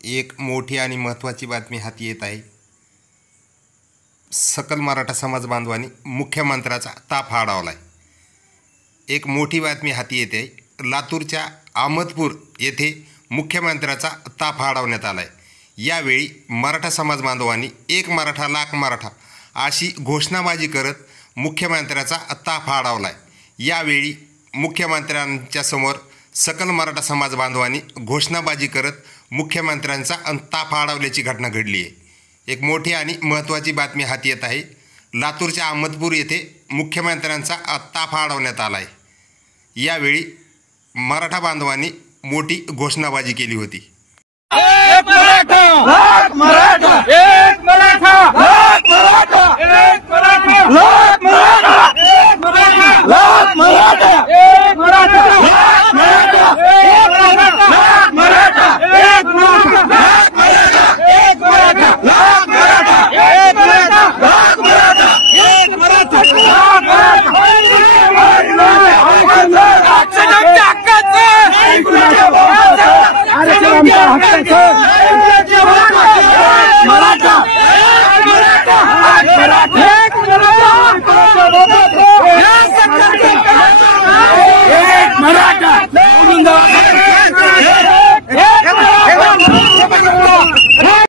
एक मोठी आणि महत्त्वाची बातमी हाती येत आहे। सकल मराठा समाज बांधवांनी मुख्यमंत्र्याचा ताफा अडवला आहे। एक मोठी बातमी हाती येते। लातूरच्या अहमदपूर येथे मुख्यमंत्र्याचा ताफा अडवण्यात आला आहे। यावेळी मराठा समाज बांधवांनी एक मराठा लाख मराठा अशी घोषणाबाजी करत मुख्यमंत्र्याचा ताफा अडवला आहे। यावेळी मुख्यमंत्र्यांच्या समोर सकल मराठा समाज बांधवांनी घोषणाबाजी करत मुख्यमंत्र्यांचा ताफा अडवल्याची घटना घडली आहे। एक मोठी आणि महत्त्वाची बातमी हाती येत आहे। लातूरच्या अहमदपूर येथे मुख्यमंत्र्यांचा ताफा अडवण्यात आला आहे। यावेळी मराठा बांधवांनी मोठी घोषणाबाजी केली होती। एक मराठा लाख मराठा, एक मराठा लाख मराठा, एक मराठा लाख मराठा, एक मराठा लाख मराठा, एक मराठा लाख मराठा, एक मराठा लाख मराठा, एक मराठा लाख मराठा, एक मराठा लाख मराठा, एक मराठा लाख मराठा, एक मराठा लाख मराठा,